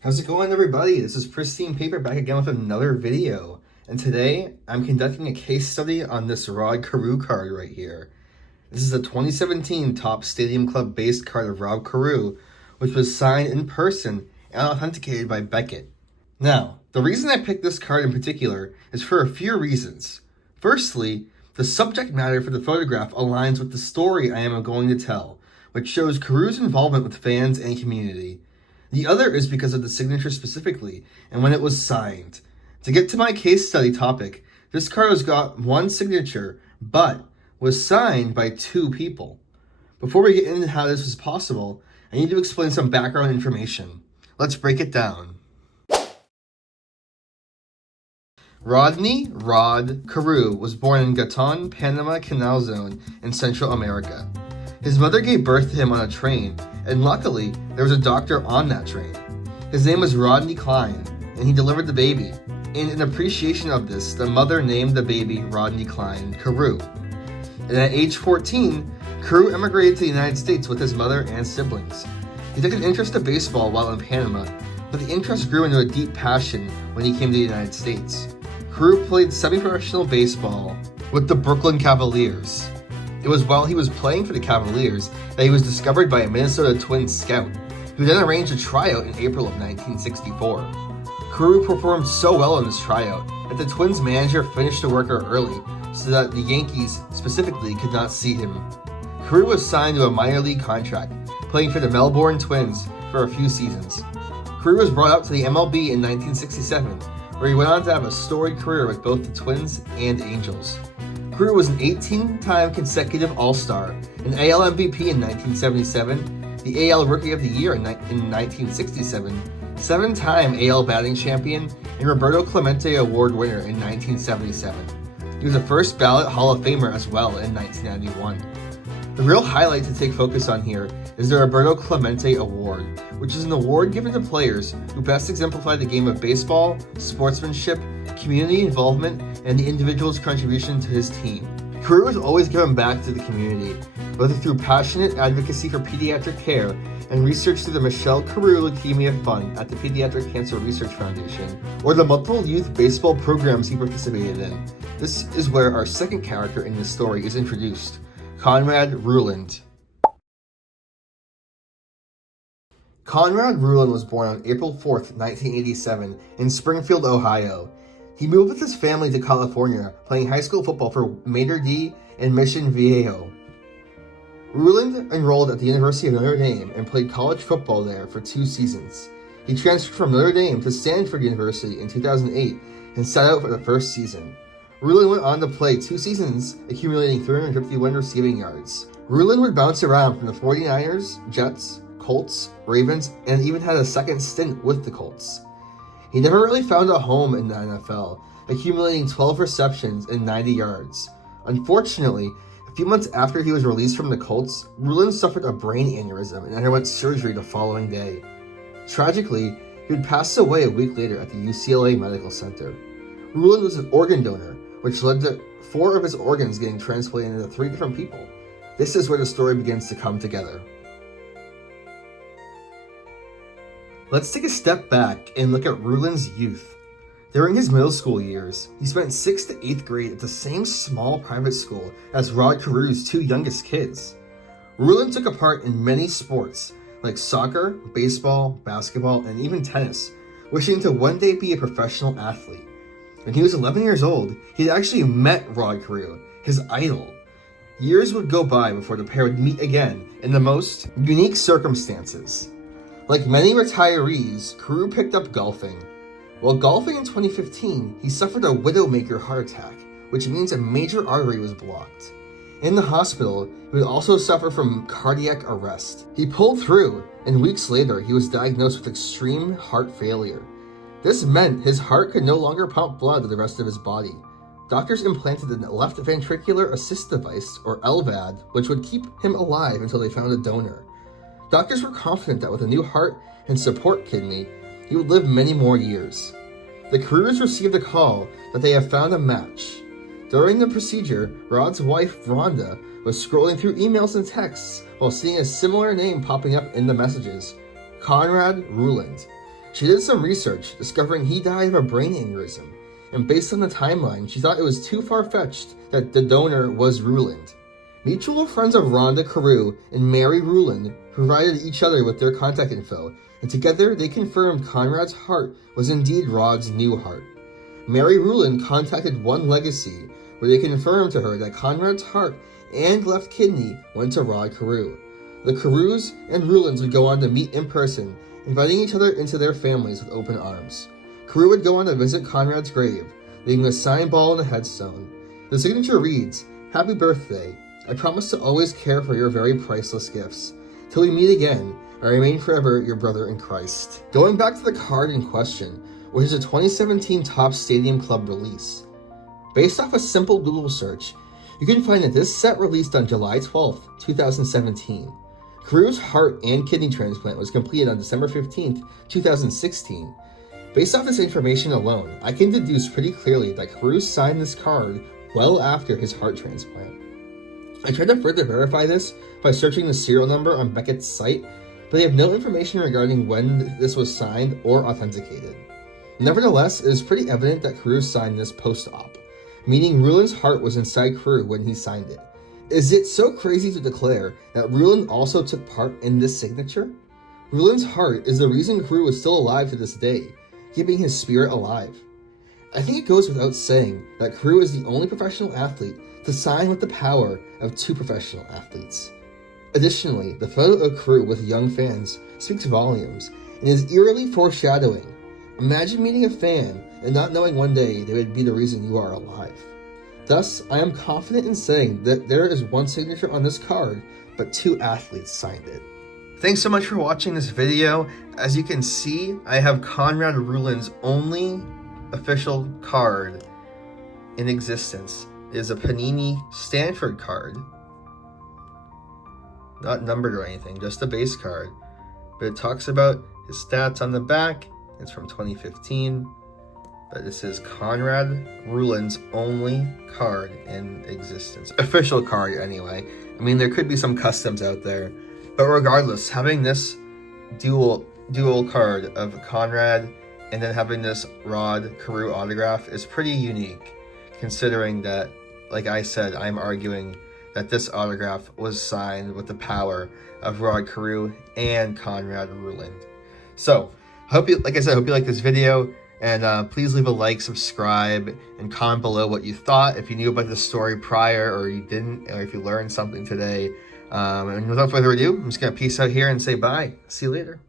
How's it going, everybody? This is Pristine Paper back again with another video. And today, I'm conducting a case study on this Rod Carew card right here. This is a 2017 Topps Stadium Club base card of Rod Carew, which was signed in person and authenticated by Beckett. Now, the reason I picked this card in particular is for a few reasons. Firstly, the subject matter for the photograph aligns with the story I am going to tell, which shows Carew's involvement with fans and community. The other is because of the signature specifically, and when it was signed. To get to my case study topic, this card has got one signature, but was signed by two people. Before we get into how this was possible, I need to explain some background information. Let's break it down. Rodney Rod Carew was born in Gatun, Panama Canal Zone in Central America. His mother gave birth to him on a train, and luckily, there was a doctor on that train. His name was Rodney Klein, and he delivered the baby. And in appreciation of this, the mother named the baby Rodney Klein Carew. And at age 14, Carew emigrated to the United States with his mother and siblings. He took an interest in baseball while in Panama, but the interest grew into a deep passion when he came to the United States. Carew played semi-professional baseball with the Brooklyn Cavaliers. It was while he was playing for the Cavaliers that he was discovered by a Minnesota Twins scout, who then arranged a tryout in April of 1964. Carew performed so well in this tryout that the Twins manager finished the worker early so that the Yankees specifically could not see him. Carew was signed to a minor league contract, playing for the Melbourne Twins for a few seasons. Carew was brought up to the MLB in 1967, where he went on to have a storied career with both the Twins and Angels. Carew was an 18-time consecutive All-Star, an AL MVP in 1977, the AL Rookie of the Year in 1967, 7-time AL Batting Champion, and Roberto Clemente Award winner in 1977. He was a first ballot Hall of Famer as well in 1991. The real highlight to take focus on here is the Roberto Clemente Award, which is an award given to players who best exemplify the game of baseball, sportsmanship, community involvement, and the individual's contribution to his team. Carew has always given back to the community, whether through passionate advocacy for pediatric care and research through the Michelle Carew Leukemia Fund at the Pediatric Cancer Research Foundation, or the multiple youth baseball programs he participated in. This is where our second character in this story is introduced, Conrad Reuland. Conrad Reuland was born on April 4th, 1987 in Springfield, Ohio. He moved with his family to California, playing high school football for Mater D and Mission Viejo. Reuland enrolled at the University of Notre Dame and played college football there for 2 seasons. He transferred from Notre Dame to Stanford University in 2008 and sat out for the first season. Reuland went on to play 2 seasons, accumulating 351 receiving yards. Reuland would bounce around from the 49ers, Jets, Colts, Ravens, and even had a second stint with the Colts. He never really found a home in the NFL, accumulating 12 receptions and 90 yards. Unfortunately, a few months after he was released from the Colts, Reuland suffered a brain aneurysm and underwent surgery the following day. Tragically, he would pass away a week later at the UCLA Medical Center. Reuland was an organ donor, which led to 4 of his organs getting transplanted into 3 different people. This is where the story begins to come together. Let's take a step back and look at Reuland's youth. During his middle school years, he spent 6th to 8th grade at the same small private school as Rod Carew's 2 youngest kids. Reuland took a part in many sports like soccer, baseball, basketball, and even tennis, wishing to one day be a professional athlete. When he was 11 years old, he had actually met Rod Carew, his idol. Years would go by before the pair would meet again in the most unique circumstances. Like many retirees, Carew picked up golfing. While golfing in 2015, he suffered a widowmaker heart attack, which means a major artery was blocked. In the hospital, he would also suffer from cardiac arrest. He pulled through, and weeks later, he was diagnosed with extreme heart failure. This meant his heart could no longer pump blood to the rest of his body. Doctors implanted a left ventricular assist device, or LVAD, which would keep him alive until they found a donor. Doctors were confident that with a new heart and support kidney, he would live many more years. The Carews received a call that they have found a match. During the procedure, Rod's wife, Rhonda, was scrolling through emails and texts while seeing a similar name popping up in the messages, Conrad Reuland. She did some research, discovering he died of a brain aneurysm, and based on the timeline, she thought it was too far-fetched that the donor was Reuland. Mutual friends of Rhonda Carew and Mary Reuland provided each other with their contact info, and together they confirmed Conrad's heart was indeed Rod's new heart. Mary Reuland contacted One Legacy, where they confirmed to her that Conrad's heart and left kidney went to Rod Carew. The Carews and Reulands would go on to meet in person, inviting each other into their families with open arms. Carew would go on to visit Conrad's grave, leaving a signed ball and a headstone. The signature reads, "Happy birthday. I promise to always care for your very priceless gifts. Till we meet again, I remain forever your brother in Christ." Going back to the card in question, which is a 2017 Topps Stadium Club release. Based off a simple Google search, you can find that this set released on July 12th, 2017. Carew's heart and kidney transplant was completed on December 15th, 2016. Based off this information alone, I can deduce pretty clearly that Carew signed this card well after his heart transplant. I tried to further verify this by searching the serial number on Beckett's site, but they have no information regarding when this was signed or authenticated. Nevertheless, it is pretty evident that Carew signed this post-op, meaning Reuland's heart was inside Carew when he signed it. Is it so crazy to declare that Reuland also took part in this signature? Reuland's heart is the reason Carew is still alive to this day, keeping his spirit alive. I think it goes without saying that Carew is the only professional athlete to sign with the power of two professional athletes. Additionally, the photo of Carew with young fans speaks volumes and is eerily foreshadowing. Imagine meeting a fan and not knowing one day they would be the reason you are alive. Thus, I am confident in saying that there is one signature on this card, but two athletes signed it. Thanks so much for watching this video. As you can see, I have Conrad Reuland's only official card in existence. It is a Panini Stanford card. Not numbered or anything, just a base card. But it talks about his stats on the back. It's from 2015. But this is Conrad Reuland's only card in existence. Official card, anyway. I mean, there could be some customs out there. But regardless, having this dual card of Conrad and then having this Rod Carew autograph is pretty unique, considering that, like I said, I'm arguing that this autograph was signed with the power of Rod Carew and Conrad Reuland. So, hope you like this video. And please leave a like, subscribe, and comment below what you thought, if you knew about this story prior or you didn't, or if you learned something today. And without further ado, I'm just going to peace out here and say bye. See you later.